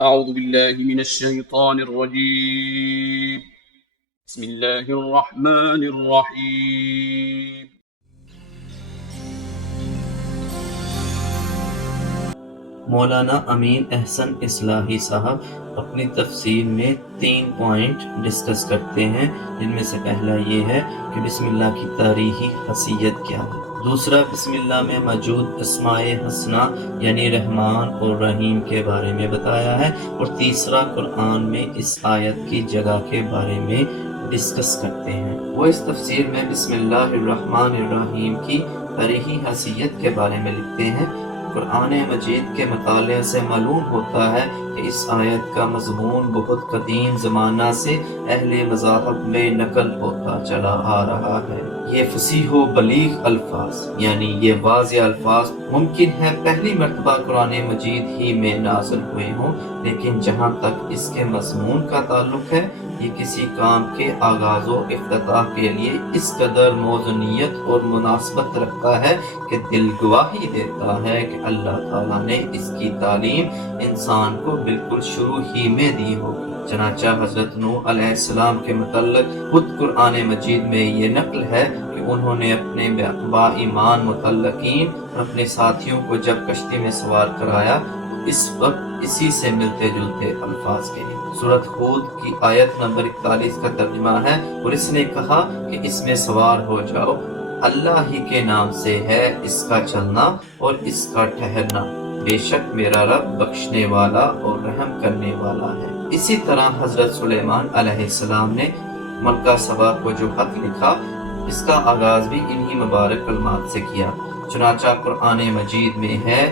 أعوذ بالله من الشيطان الرجيم. بسم الله الرحمن الرحيم. مولانا امین احسن اصلاحی صاحب اپنی تفسیر میں 3 پوائنٹ ڈسکس کرتے ہیں، جن میں سے پہلا یہ ہے کہ بسم اللہ کی تاریخی حیثیت کیا ہے، دوسرا بسم اللہ میں موجود اسماء حسنہ یعنی رحمان اور رحیم کے بارے میں بتایا ہے، اور تیسرا قرآن میں اس آیت کی جگہ کے بارے میں ڈسکس کرتے ہیں۔ وہ اس تفسیر میں بسم اللہ الرحمن الرحیم کی تاریخی حیثیت کے بارے میں لکھتے ہیں۔ قرآن مجید کے مطالعے سے معلوم ہوتا ہے کہ اس آیت کا مضمون بہت قدیم زمانہ سے اہل مذاہب میں نقل ہوتا چلا آ رہا ہے۔ یہ فصیح و بلیغ الفاظ یعنی یہ واضح الفاظ ممکن ہے پہلی مرتبہ قرآن مجید ہی میں نازل ہوئے ہوں، لیکن جہاں تک اس کے مضمون کا تعلق ہے، یہ کسی کام کے آغاز و افتتاح کے لیے اس قدر موزونیت اور مناسبت رکھتا ہے کہ دل گواہی دیتا ہے کہ اللہ تعالیٰ نے اس کی تعلیم انسان کو بالکل شروع ہی میں دی ہوگی۔ چنانچہ حضرت نوح علیہ السلام کے متعلق خود قرآن مجید میں یہ نقل ہے کہ انہوں نے اپنے با ایمان متعلقین اور اپنے ساتھیوں کو جب کشتی میں سوار کرایا تو اس وقت اسی سے ملتے جلتے الفاظ کے لیے سورۃ ہود کی آیت نمبر 41 کا ترجمہ ہے، اور اس نے کہا کہ اس میں سوار ہو جاؤ، اللہ ہی کے نام سے ہے اس کا چلنا اور اس کا ٹھہرنا، بے شک میرا رب بخشنے والا اور رحم کرنے والا ہے۔ اسی طرح حضرت سلیمان علیہ السلام نے ملکہ سبا کو جو خط لکھا، اس کا آغاز بھی انہی مبارک کلمات سے کیا۔ چنانچہ قرآن مجید میں ہے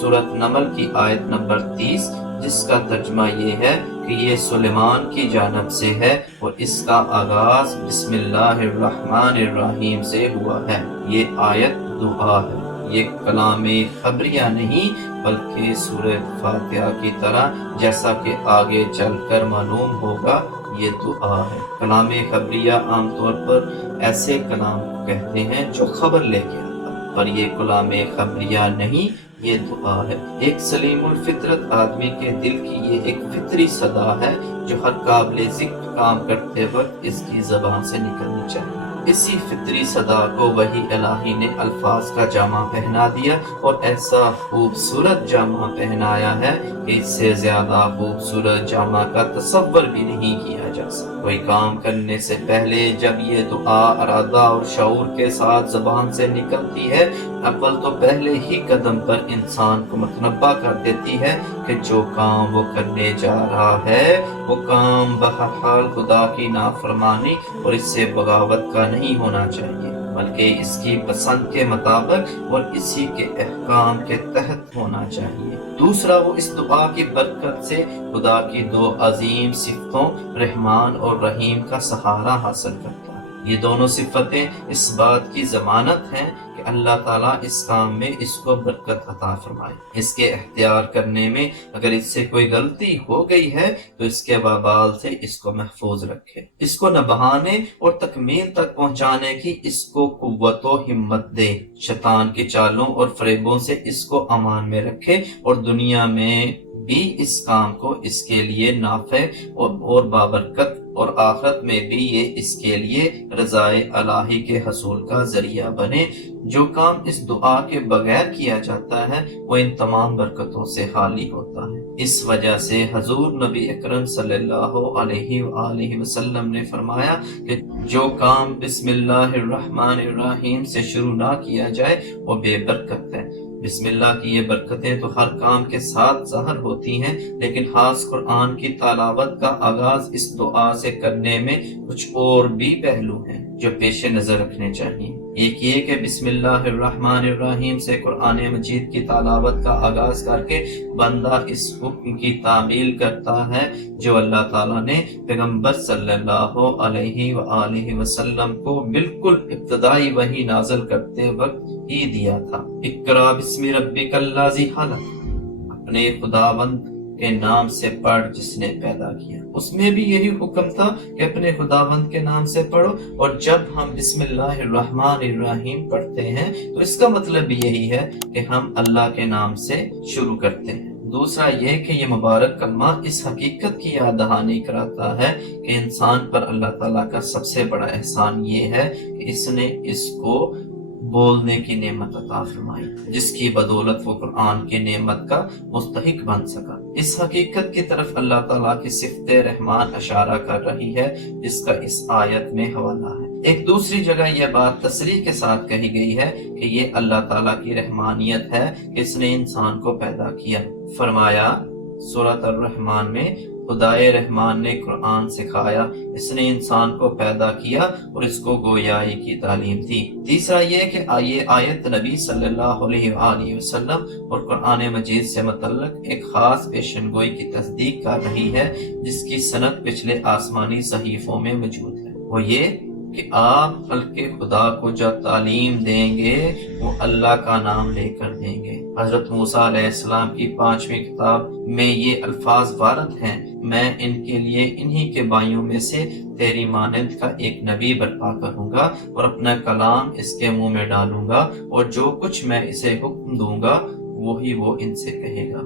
سورۃ نمل کی آیت نمبر 30، جس کا ترجمہ یہ ہے کہ یہ سلیمان کی جانب سے ہے اور اس کا آغاز بسم اللہ الرحمن الرحیم سے ہوا ہے۔ یہ آیت دعا ہے، یہ کلام خبریہ نہیں بلکہ سورہ فاتحہ کی طرح، جیسا کہ آگے چل کر معلوم ہوگا یہ دعا ہے۔ کلام خبریہ عام طور پر ایسے کلام کو کہتے ہیں جو خبر لے کے آتا، پر یہ کلام خبریہ نہیں، یہ دعا ہے۔ ایک سلیم الفطرت آدمی کے دل کی یہ ایک فطری صدا ہے جو ہر قابل ذکر کام کرتے وقت اس کی زبان سے نکلنی چاہیے۔ اسی فطری صدا کو وحی الہی نے الفاظ کا جامہ پہنا دیا اور ایسا خوبصورت جامہ پہنایا ہے کہ اس سے زیادہ خوبصورت جامہ کا تصور بھی نہیں کیا جا سکتا۔ کوئی کام کرنے سے پہلے جب یہ دعا ارادہ اور شعور کے ساتھ زبان سے نکلتی ہے، عقل تو پہلے ہی قدم پر انسان کو متنبہ کر دیتی ہے کہ جو کام وہ کرنے جا رہا ہے وہ کام بہرحال خدا کی نافرمانی اور اس سے بغاوت کا نہیں ہونا چاہیے، بلکہ اس کی پسند کے مطابق اور اسی کے احکام کے تحت ہونا چاہیے۔ دوسرا، وہ اس دعا کی برکت سے خدا کی دو عظیم صفتوں رحمان اور رحیم کا سہارا حاصل کرتا ہے۔ یہ دونوں صفتیں اس بات کی ضمانت ہیں کہ اللہ تعالیٰ اس کام میں اس کو برکت عطا فرمائے۔ اس کے اختیار کرنے میں اگر اس سے کوئی غلطی ہو گئی ہے تو اس کے وبال سے اس کو محفوظ رکھے، اس کو نہ بہانے اور تکمیل تک پہنچانے کی اس کو قوت و ہمت دے، شیطان کی چالوں اور فریبوں سے اس کو امان میں رکھے، اور دنیا میں بھی اس کام کو اس کے لیے نافع اور بابرکت، اور آخرت میں بھی یہ اس کے لیے رضائے الہی کے حصول کا ذریعہ بنے۔ جو کام اس دعا کے بغیر کیا جاتا ہے وہ ان تمام برکتوں سے خالی ہوتا ہے۔ اس وجہ سے حضور نبی اکرم صلی اللہ علیہ وآلہ وسلم نے فرمایا کہ جو کام بسم اللہ الرحمن الرحیم سے شروع نہ کیا جائے وہ بے برکت ہے۔ بسم اللہ کی یہ برکتیں تو ہر کام کے ساتھ ظاہر ہوتی ہیں، لیکن خاص قرآن کی تلاوت کا آغاز اس دعا سے کرنے میں کچھ اور بھی پہلو ہیں جو پیش نظر رکھنے چاہیے۔ ایک یہ کہ بسم اللہ الرحمن الرحیم سے قرآن مجید کی تلاوت کا آغاز کر کے بندہ اس حکم کی تعمیل کرتا ہے جو اللہ تعالیٰ نے پیغمبر صلی اللہ علیہ وآلہ وسلم کو بالکل ابتدائی وحی نازل کرتے وقت ہی دیا تھا۔ اقرا بسم ربک الذی خلق، اپنے خداوند کے نام سے پڑھ جس نے پیدا کیا۔ اس میں بھی یہی حکم تھا کہ اپنے خداوند کے نام سے پڑھو، اور جب ہم بسم اللہ الرحمن الرحیم پڑھتے ہیں تو اس کا مطلب بھی یہی ہے کہ ہم اللہ کے نام سے شروع کرتے ہیں۔ دوسرا یہ کہ یہ مبارک کلمہ اس حقیقت کی یاد دہانی کراتا ہے کہ انسان پر اللہ تعالیٰ کا سب سے بڑا احسان یہ ہے کہ اس نے اس کو بولنے کی نعمت عطا فرمائی، جس کی بدولت وہ قرآن کی نعمت کا مستحق بن سکا۔ اس حقیقت کی طرف اللہ تعالیٰ کی صفت رحمان اشارہ کر رہی ہے، جس کا اس آیت میں حوالہ ہے۔ ایک دوسری جگہ یہ بات تصریح کے ساتھ کہی گئی ہے کہ یہ اللہ تعالیٰ کی رحمانیت ہے کہ اس نے انسان کو پیدا کیا۔ فرمایا سورۃ الرحمن میں، خدائے رحمان نے قرآن سکھایا، اس نے انسان کو پیدا کیا اور اس کو گویائی کی تعلیم دی۔ تیسرا یہ کہ یہ آیت نبی صلی اللہ علیہ وآلہ وسلم اور قرآن مجید سے متعلق ایک خاص پیشن گوئی کی تصدیق کر رہی ہے، جس کی سند پچھلے آسمانی صحیفوں میں موجود ہے۔ وہ یہ کہ آپ خلق خدا کو جو تعلیم دیں گے وہ اللہ کا نام لے کر دیں گے۔ حضرت موسیٰ علیہ السلام کی 5ویں کتاب میں یہ الفاظ وارد ہیں، میں ان کے لیے انہی کے بھائیوں میں سے تیری مانند کا ایک نبی برپا کروں گا اور اپنا کلام اس کے منہ میں ڈالوں گا، اور جو کچھ میں اسے حکم دوں گا وہی وہ ان سے کہے گا،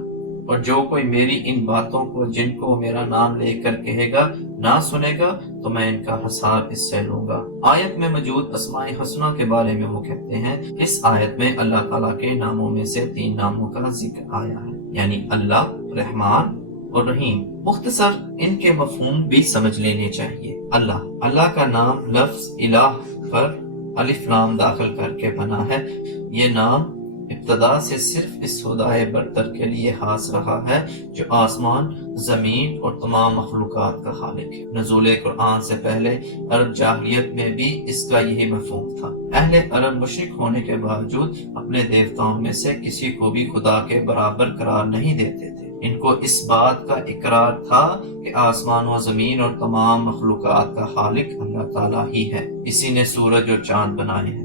اور جو کوئی میری ان باتوں کو جن کو میرا نام لے کر کہے گا نہ سنے گا تو میں ان کا حساب اس سے لوں گا۔ آیت میں موجود اسماء حسنہ کے بارے میں وہ کہتے ہیں، اس آیت میں اللہ تعالیٰ کے ناموں میں سے 3 ناموں کا ذکر آیا ہے، یعنی اللہ، رحمان اور رحیم۔ مختصر ان کے مفہوم بھی سمجھ لینے چاہیے۔ اللہ کا نام لفظ الہ پر الف لام داخل کر کے بنا ہے۔ یہ نام ابتدا سے صرف اس خدائے برتر کے لیے خاص رہا ہے جو آسمان، زمین اور تمام مخلوقات کا خالق ہے۔ نزول قرآن سے پہلے عرب جاہلیت میں بھی اس کا یہی مفہوم تھا۔ اہل عرب مشرک ہونے کے باوجود اپنے دیوتاؤں میں سے کسی کو بھی خدا کے برابر قرار نہیں دیتے تھے۔ ان کو اس بات کا اقرار تھا کہ آسمان و زمین اور تمام مخلوقات کا خالق اللہ تعالیٰ ہی ہے۔ اسی نے سورج اور چاند بنائے ہیں،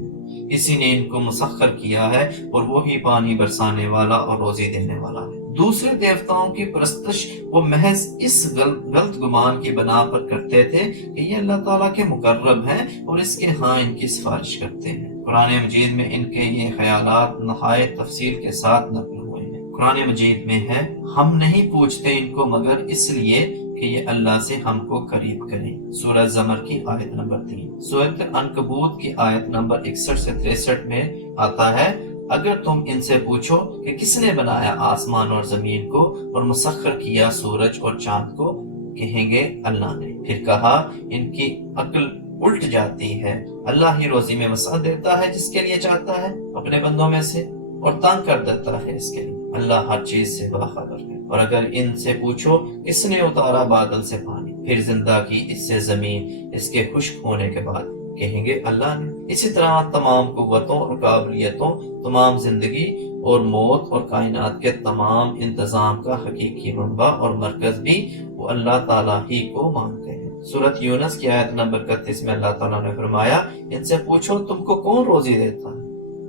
اسی نے ان کو مسخر کیا ہے، اور وہی پانی برسانے والا اور روزی دینے والا ہے۔ دوسرے دیوتاؤں کی پرستش وہ محض اس غلط گمان کی بنا پر کرتے تھے کہ یہ اللہ تعالیٰ کے مقرب ہیں اور اس کے ہاں ان کی سفارش کرتے ہیں۔ قرآن مجید میں ان کے یہ خیالات نہایت تفصیل کے ساتھ نقل ہوئے ہیں۔ قرآن مجید میں ہے، ہم نہیں پوچھتے ان کو مگر اس لیے کہ یہ اللہ سے ہم کو قریب کریں۔ سورہ زمر کی آیت نمبر 3۔ سورۃ عنکبوت کی آیت نمبر 61 سے 63 میں آتا ہے، اگر تم ان سے پوچھو کہ کس نے بنایا آسمان اور زمین کو اور مسخر کیا سورج اور چاند کو، کہیں گے اللہ نے۔ پھر کہا ان کی عقل الٹ جاتی ہے، اللہ ہی روزی میں وسعت دیتا ہے جس کے لیے چاہتا ہے اپنے بندوں میں سے، اور تنگ کر دیتا ہے اس کے لیے، اللہ ہر چیز سے باخبر ہے۔ اور اگر ان سے پوچھو کس نے اتارا بادل سے پانی پھر زندہ کی اس سے زمین اس کے خشک ہونے کے بعد، کہیں گے اللہ نے۔ اسی طرح تمام قوتوں اور قابلیتوں، تمام زندگی اور موت اور کائنات کے تمام انتظام کا حقیقی منبع اور مرکز بھی وہ اللہ تعالیٰ ہی کو مانتے ہیں۔ سورۃ یونس کی آیت نمبر 31 میں اللہ تعالیٰ نے فرمایا، ان سے پوچھو تم کو کون روزی دیتا ہے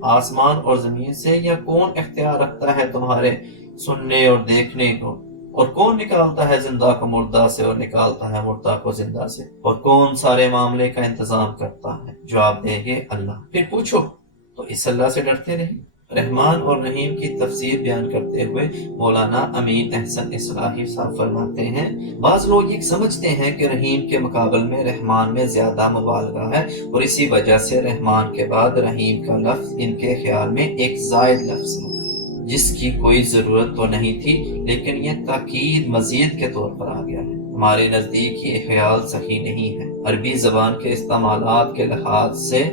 آسمان اور زمین سے، یا کون اختیار رکھتا ہے تمہارے سننے اور دیکھنے کو، اور کون نکالتا ہے زندہ کو مردہ سے اور نکالتا ہے مردہ کو زندہ سے، اور کون سارے معاملے کا انتظام کرتا ہے؟ جواب دیں گے اللہ۔ پھر پوچھو تو اس اللہ سے ڈرتے رہیں۔ رحمان اور رحیم کی تفسیر بیان کرتے ہوئے مولانا امین احسن اصلاحی صاحب فرماتے ہیں، بعض لوگ یہ سمجھتے ہیں کہ رحیم کے مقابل میں رحمان میں زیادہ مبالغہ ہے، اور اسی وجہ سے رحمان کے بعد رحیم کا لفظ ان کے خیال میں ایک زائد لفظ ہے جس کی کوئی ضرورت تو نہیں تھی، لیکن یہ تاکید مزید کے طور پر آ گیا ہے۔ ہمارے نزدیک یہ خیال صحیح نہیں ہے۔ عربی زبان کے استعمالات کے لحاظ سے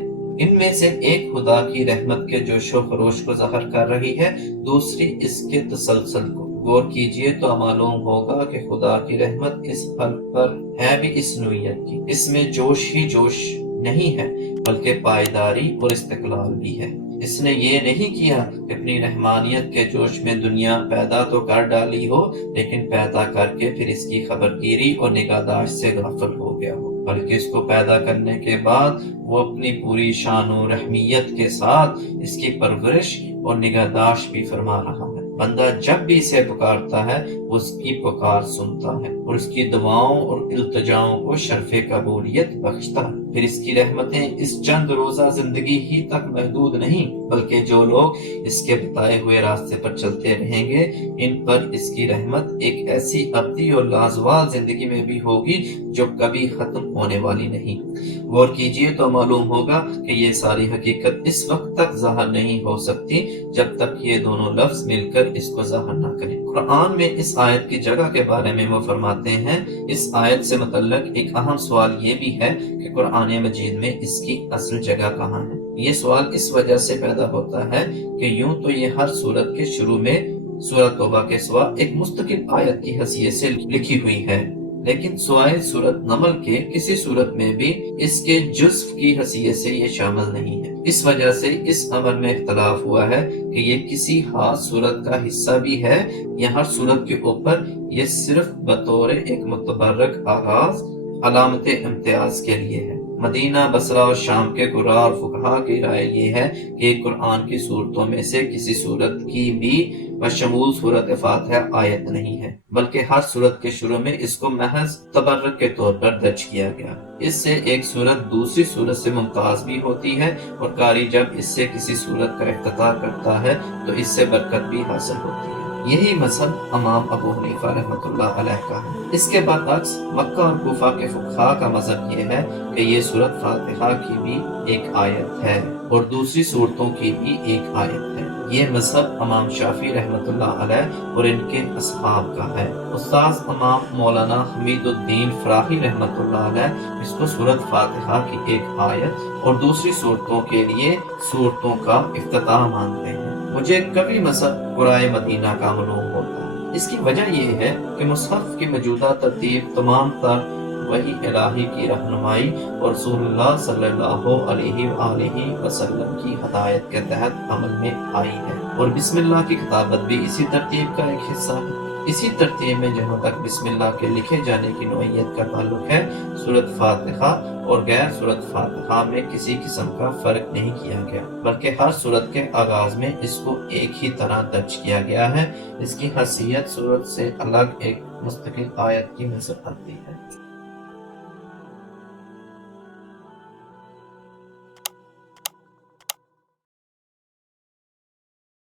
ان میں سے ایک خدا کی رحمت کے جوش و خروش کو ظاہر کر رہی ہے، دوسری اس کے تسلسل کو۔ غور کیجئے تو معلوم ہوگا کہ خدا کی رحمت اس خلق پر ہے بھی اس نوعیت کی، اس میں جوش ہی جوش نہیں ہے بلکہ پائیداری اور استقلال بھی ہے۔ اس نے یہ نہیں کیا کہ اپنی رحمانیت کے جوش میں دنیا پیدا تو کر ڈالی ہو، لیکن پیدا کر کے پھر اس کی خبرگیری اور نگہداشت سے غافل ہو گیا ہو، بلکہ اس کو پیدا کرنے کے بعد وہ اپنی پوری شان و رحمیت کے ساتھ اس کی پرورش اور نگہداشت بھی فرما رہا ہے۔ بندہ جب بھی اسے پکارتا ہے وہ اس کی پکار سنتا ہے اور اس کی دعاؤں اور التجاؤں کو شرف قبولیت بخشتا ہے۔ پھر اس کی رحمتیں اس چند روزہ زندگی ہی تک محدود نہیں، بلکہ جو لوگ اس کے بتائے ہوئے راستے پر چلتے رہیں گے ان پر اس کی رحمت ایک ایسی ابدی اور لازوال زندگی میں بھی ہوگی جو کبھی ختم ہونے والی نہیں۔ غور کیجئے تو معلوم ہوگا کہ یہ ساری حقیقت اس وقت تک ظاہر نہیں ہو سکتی جب تک یہ دونوں لفظ مل کر اس کو ظاہر نہ کریں۔ قرآن میں اس آیت کی جگہ کے بارے میں وہ فرماتے ہیں، اس آیت سے متعلق ایک اہم سوال یہ بھی ہے کہ قرآن مجید میں اس کی اصل جگہ کہاں ہے۔ یہ سوال اس وجہ سے پیدا ہوتا ہے کہ یوں تو یہ ہر سورت کے شروع میں سورہ توبہ کے سوا ایک مستقل آیت کی حیثیت سے لکھی ہوئی ہے، لیکن سوائے سورۃ نمل کے کسی سورت میں بھی اس کے جزو کی حیثیت سے یہ شامل نہیں ہے۔ اس وجہ سے اس امر میں اختلاف ہوا ہے کہ یہ کسی خاص سورت کا حصہ بھی ہے یا ہر سورت کے اوپر یہ صرف بطور ایک متبرک آغاز علامت امتیاز کے لیے ہے۔ مدینہ، بصرہ اور شام کے قراء اور فقہا کی رائے یہ ہے کہ قرآن کی صورتوں میں سے کسی صورت کی بھی بشمول صورت فاتحہ آیت نہیں ہے، بلکہ ہر صورت کے شروع میں اس کو محض تبرک کے طور پر درج کیا گیا۔ اس سے ایک صورت دوسری صورت سے ممتاز بھی ہوتی ہے اور قاری جب اس سے کسی صورت کا افتتاح کرتا ہے تو اس سے برکت بھی حاصل ہوتی ہے۔ یہی مذہب امام ابو حنیفہ رحمۃ اللہ علیہ کا ہے۔ اس کے برعکس مکہ اور کوفہ کے فقہا کا مذہب یہ ہے کہ یہ سورۃ فاتحہ کی بھی ایک آیت ہے اور دوسری صورتوں کی بھی ایک آیت ہے۔ یہ مذہب امام شافعی رحمۃ اللہ علیہ اور ان کے اصحاب کا ہے۔ استاذ امام مولانا حمید الدین فراہی رحمۃ اللہ علیہ اس کو سورۃ فاتحہ کی ایک آیت اور دوسری صورتوں کے لیے صورتوں کا افتتاح مانتے ہیں۔ مجھے کبھی مذہب قرائے مدینہ کا معلوم ہوتا ہے۔ اس کی وجہ یہ ہے کہ مصحف کی موجودہ ترتیب تمام تر وحی الہی کی رہنمائی اور رسول اللہ صلی اللہ علیہ وآلہ وسلم کی ہدایت کے تحت عمل میں آئی ہے، اور بسم اللہ کی کتابت بھی اسی ترتیب کا ایک حصہ ہے۔ اسی ترتیب میں جہاں تک بسم اللہ کے لکھے جانے کی نوعیت کا تعلق ہے، سورۃ فاتحہ اور غیر سورۃ فاتحہ میں کسی قسم کا فرق نہیں کیا گیا، بلکہ ہر سورت کے آغاز میں اس کو ایک ہی طرح درج کیا گیا ہے۔ اس کی حیثیت سورت سے الگ ایک مستقل آیت کی نظر آتی ہے۔